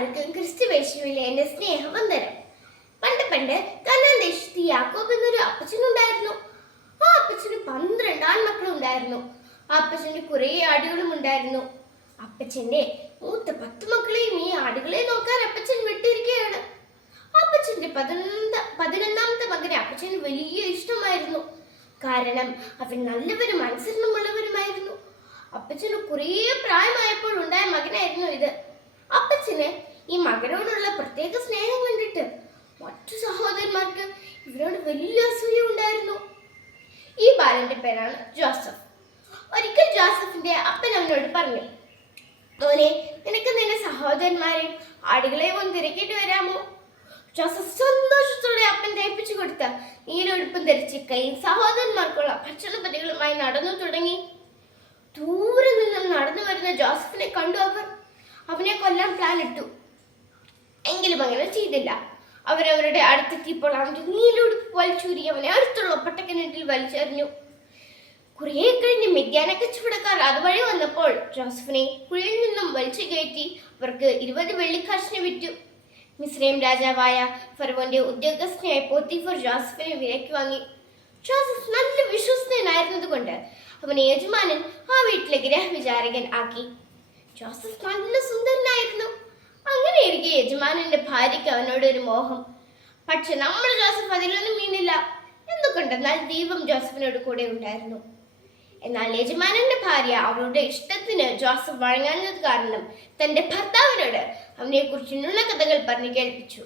എല്ലാവർക്കും ക്രിസ്തുവേശുവിലെ എന്റെ സ്നേഹവന്ദനം. പണ്ട് പണ്ട് കനാൻ ദേശത്ത് യാക്കോബ് എന്നൊരു അപ്പച്ചനുണ്ടായിരുന്നു. ആ അപ്പച്ചന് 12 ആൺമക്കളുണ്ടായിരുന്നു. ആ അപ്പച്ചന് കുറെ ആടുകളും ഉണ്ടായിരുന്നു. അപ്പച്ചന്റെ മൂത്ത 10 മക്കളെയും ഈ ആടുകളെ നോക്കാൻ അപ്പച്ചൻ വിട്ടിരിക്കുകയാണ്. അപ്പച്ചന്റെ 11ാമത്തെ മകനെ അപ്പച്ചന് വലിയ ഇഷ്ടമായിരുന്നു. കാരണം അവൻ നല്ലവരും അനുസരണമുള്ളവരുമായിരുന്നു. അപ്പച്ചന് കുറേ പ്രായമായപ്പോൾ ഉണ്ടായ മകനായിരുന്നു ഇത്. അപ്പച്ചന് ഈ മകനോടുള്ള പ്രത്യേക സ്നേഹം കണ്ടിട്ട് മറ്റു സഹോദരന്മാർക്ക് ഇവരോട് വലിയ അസൂയ ഉണ്ടായിരുന്നു. ഈ ബാലന്റെ പേരാണ് ജോസഫ്. ഒരിക്കൽ ജോസഫിന്റെ അപ്പൻ അവനോട് പറഞ്ഞു, മോനെ, നിനക്ക് നിന്റെ സഹോദരന്മാരെയും ആടുകളെയും ഒന്ന് തിരക്കിട്ട് വരാമോ? ജോസഫ് സന്തോഷത്തോടെ അപ്പൻ തയ്പ്പിച്ചു കൊടുത്ത നീലൊടുപ്പും ധരിച്ച് കൈയും സഹോദരന്മാർക്കുള്ള ഭക്ഷണപതികളുമായി നടന്നു തുടങ്ങി. ദൂരെ നിന്നും നടന്നു വരുന്ന ജോസഫിനെ കണ്ടു അവനെ കൊല്ലാൻ പ്ലാൻ ഇട്ടു. എങ്കിലും അങ്ങനെ ചെയ്തില്ല. അവരവരുടെ അടുത്തെത്തിയപ്പോൾ അവന്റെ നീലൊടുപ്പ് വലിച്ചൂരി അവനെ അടുത്തുള്ള ഒട്ടക്കിണറ്റിൽ വലിച്ചെറിഞ്ഞു. കുറെ കഴിഞ്ഞ് മിദ്യാന കച്ചവടക്കാർ അതുവഴി വന്നപ്പോൾ ജോസഫിനെ കുഴിയിൽ നിന്നും വലിച്ചു കയറ്റി അവർക്ക് 20 വെള്ളിക്കാശിന് വിറ്റു. മിസ്രൈം രാജാവായ ഫറവോന്റെ ഉദ്യോഗസ്ഥനായ പോത്തിഫർ ജോസഫിനെ വിലയ്ക്ക് വാങ്ങി. ജോസഫ് നല്ല വിശ്വസ്തനായിരുന്നത് കൊണ്ട് അവനെ യജമാനൻ ആ വീട്ടിലെ ഗൃഹവിചാരകൻ ആക്കി. ജോസഫ് നല്ല സുന്ദരനായിരുന്നു. അങ്ങനെ ഇരിക്കെ യജമാനന്റെ ഭാര്യയ്ക്ക് അവനോട് ഒരു മോഹം. പക്ഷെ നമ്മുടെ ജോസഫ് അതിലൊന്നും വീണില്ല. എന്തുകൊണ്ടെന്നാൽ ദൈവം ജോസഫിനോട് കൂടെ ഉണ്ടായിരുന്നു. എന്നാൽ യജമാനന്റെ ഭാര്യ അവളുടെ ഇഷ്ടത്തിന് ജോസഫ് വഴങ്ങാഞ്ഞത് കാരണം തന്റെ ഭർത്താവിനോട് അവനെ കുറിച്ച് നുണക്കഥകൾ പറഞ്ഞു കേൾപ്പിച്ചു.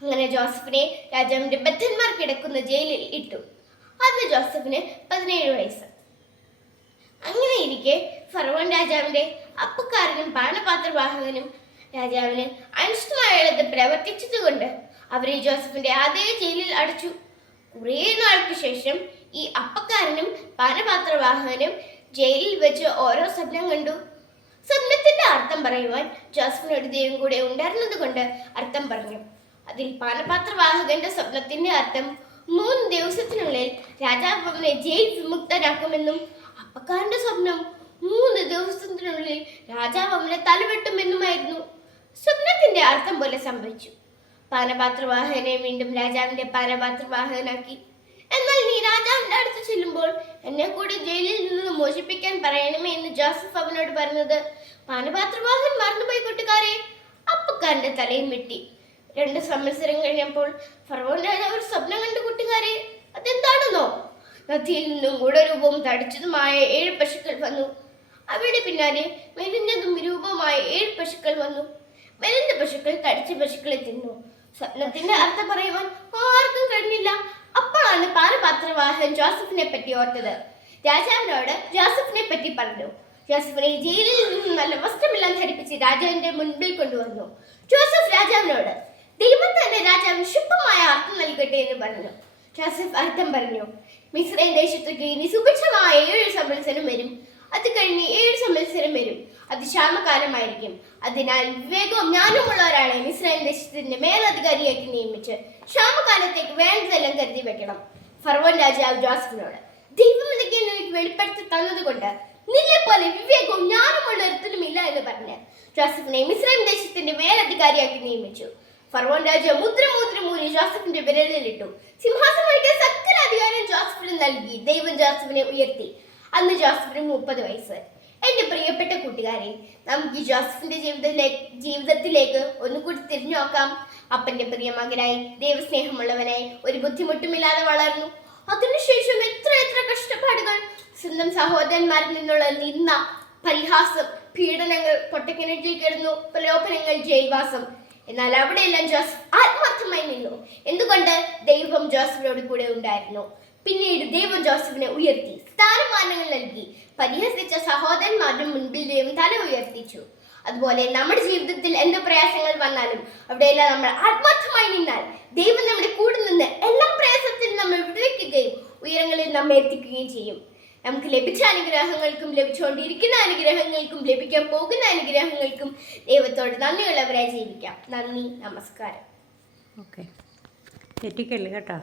അങ്ങനെ ജോസഫിനെ രാജാവിന്റെ ബദ്ധന്മാർ കിടക്കുന്ന ജയിലിൽ ഇട്ടു. അന്ന് ജോസഫിന് 17 വയസ്സ്. അങ്ങനെ ഇരിക്കെ ഫറവോൻ രാജാവിന്റെ അപ്പക്കാരനും പാനപാത്രവാഹകനും രാജാവിന് അനിഷ്ടമായുള്ളത് പ്രവർത്തിച്ചതുകൊണ്ട് അവരെ ജോസഫിന്റെ അതേ ജയിലിൽ അടച്ചു. കുറേ നാൾക്ക് ശേഷം ഈ അപ്പക്കാരനും പാനപാത്രവാഹകനും ജയിലിൽ വെച്ച് ഓരോ സ്വപ്നം കണ്ടു. സ്വപ്നത്തിന്റെ അർത്ഥം പറയുവാൻ ജോസഫിനോട് ദൈവം കൂടെ ഉണ്ടായിരുന്നത് കൊണ്ട് അർത്ഥം പറഞ്ഞു. അതിൽ പാനപാത്രവാഹകന്റെ സ്വപ്നത്തിന്റെ അർത്ഥം 3 ദിവസത്തിനുള്ളിൽ രാജാവ് അവനെ ജയിൽ വിമുക്തനാക്കുമെന്നും അപ്പക്കാരന്റെ സ്വപ്നം 3 ദിവസത്തിനുള്ളിൽ രാജാവ് അവനെ തലവെട്ടുമെന്നുമായിരുന്നു. സ്വപ്നത്തിന്റെ അർത്ഥം പോലെ സംഭവിച്ചു. പാനപാത്രവാഹകനെ വീണ്ടും രാജാവിന്റെ പാനപാത്രവാഹകനാക്കി. എന്നാൽ നീ രാജാവിന്റെ അടുത്ത് ചെല്ലുമ്പോൾ എന്നെ കൂടി ജയിലിൽ നിന്ന് മോചിപ്പിക്കാൻ പറയണമേ എന്ന് ജോസഫ് അവനോട് പറഞ്ഞത് പാനപാത്രവാഹകൻ മറന്നുപോയി കൂട്ടുകാരെ. അപ്പക്കാരന്റെ തലയും വെട്ടി. 2 സംവത്സരം കഴിഞ്ഞപ്പോൾ ഫറവോൻ രാജാവ് ഒരു സ്വപ്നം കണ്ടു കൂട്ടുകാരെ. അതെന്താണെന്നോ? നദിയിൽ നിന്നും ഗൂഢരൂപവും തടിച്ചതുമായ 7 പശുക്കൾ വന്നു. അവയുടെ പിന്നാലെ മെലിഞ്ഞതും വിരൂപമായ 7 പശുക്കൾ വന്നു. മെലിഞ്ഞ പശുക്കൾ തടിച്ച പശുക്കളെ തിന്നു. സ്വപ്നത്തിന്റെ അർത്ഥം പറയുവാൻ ആർക്കും കഴിഞ്ഞില്ല. അപ്പോഴാണ് പാനപാത്രവാഹകൻ ജോസഫിനെ പറ്റി ഓർത്തത്. രാജാവിനോട് ജോസഫിനെ പറ്റി പറഞ്ഞു. ജോസഫിനെ ജയിലിൽ നിന്നും നല്ല വസ്ത്രമെല്ലാം ധരിപ്പിച്ച് രാജാവിന്റെ മുൻപിൽ കൊണ്ടുവന്നു. ജോസഫ് രാജാവിനോട് ദൈവം തന്നെ രാജാവിന് ശുഭമായ അർത്ഥം നൽകട്ടെ എന്ന് പറഞ്ഞു. ജോസഫ് അർത്ഥം പറഞ്ഞു, മിസ്രൈം ദേശത്തേക്ക് ഇനി സുഭിക്ഷമായ 7 സംവത്സരം വരും. അത് കഴിഞ്ഞ് 7 സംവത്സരം വരും. അത് ക്ഷാമകാലമായിരിക്കും. അതിനാൽ വിവേകവും ജ്ഞാനമുള്ള ഒരാളെ മിസ്രൈം ദേശത്തിന്റെ മേലധികാരിയാക്കി നിയമിച്ച് ക്ഷാമകാലത്തേക്ക് വേണ്ടതെല്ലാം കരുതി വെക്കണം. ഫറവോൻ രാജാവ് ജോസഫിനോട് ദൈവം എനിക്ക് വെളിപ്പെടുത്തി തന്നത് കൊണ്ട് നിന്നെ പോലെ വിവേകവും ജ്ഞാനമുള്ള ഒരുത്തനും ഇല്ല എന്ന് പറഞ്ഞ് ജോസഫിനെ മിസ്രൈം ദേശത്തിന്റെ മേലധികാരിയാക്കി നിയമിച്ചു. ഫറവോൻ രാജാവ് മുദ്രമൂരി ജോസഫിന്റെ വിരലിലിട്ടു. സിംഹാസനമായിട്ട് സകല അധികാരം ജോസഫിന് നൽകി. ദൈവം ജോസഫിനെ ഉയർത്തി. അന്ന് ജോസഫിന് 30 വയസ്സ്. എന്റെ പ്രിയപ്പെട്ട കൂട്ടുകാരെ, നമുക്ക് ഈ ജോസഫിന്റെ ജീവിതത്തിലേക്ക് ഒന്നുകൂടി തിരിഞ്ഞു നോക്കാം. അപ്പന്റെ പ്രിയ മകനായി, ദൈവസ്നേഹമുള്ളവനായി, ഒരു ബുദ്ധിമുട്ടുമില്ലാതെ വളർന്നു. അതിനുശേഷം എത്ര കഷ്ടപ്പാടുകൾ, സ്വന്തം സഹോദരന്മാരിൽ നിന്നുള്ള നിന്ന, പരിഹാസം, പീഡനങ്ങൾ, പൊട്ടക്കിണറ്റിൽ കിടന്നു, പ്രലോഭനങ്ങൾ, ജയിൽവാസം. എന്നാൽ അവിടെയെല്ലാം ജോസഫ് ആത്മാർത്ഥമായി നിന്നു. എന്തുകൊണ്ട്? ദൈവം ജോസഫിനോട് കൂടെ ഉണ്ടായിരുന്നു. പിന്നീട് ദൈവം ജോസഫിനെ ഉയർത്തി, സ്ഥാനമാനങ്ങൾ നൽകി. പരിഹസിച്ച സഹോദരന്മാരുടെ മുൻപിൽ ദൈവം തല ഉയർത്തിച്ചു. അതുപോലെ നമ്മുടെ ജീവിതത്തിൽ എന്ത് പ്രയാസങ്ങൾ വന്നാലും അവിടെയെല്ലാം നമ്മൾ ആത്മാർത്ഥമായി നിന്നാൽ ദൈവം നമ്മുടെ കൂടെ നിന്ന് എല്ലാ പ്രയാസത്തിലും നമ്മൾ വിടുവിക്കുകയും ഉയരങ്ങളിൽ നമ്മെ എത്തിക്കുകയും ചെയ്യും. നമുക്ക് ലഭിച്ച അനുഗ്രഹങ്ങൾക്കും ലഭിച്ചുകൊണ്ടിരിക്കുന്ന അനുഗ്രഹങ്ങൾക്കും ലഭിക്കാൻ പോകുന്ന അനുഗ്രഹങ്ങൾക്കും ദൈവത്തോട് നന്ദിയുള്ളവരായി ജീവിക്കാം. നന്ദി, നമസ്കാരം. ഓക്കെ, തെറ്റിക്കല്ലേ കേട്ടോ.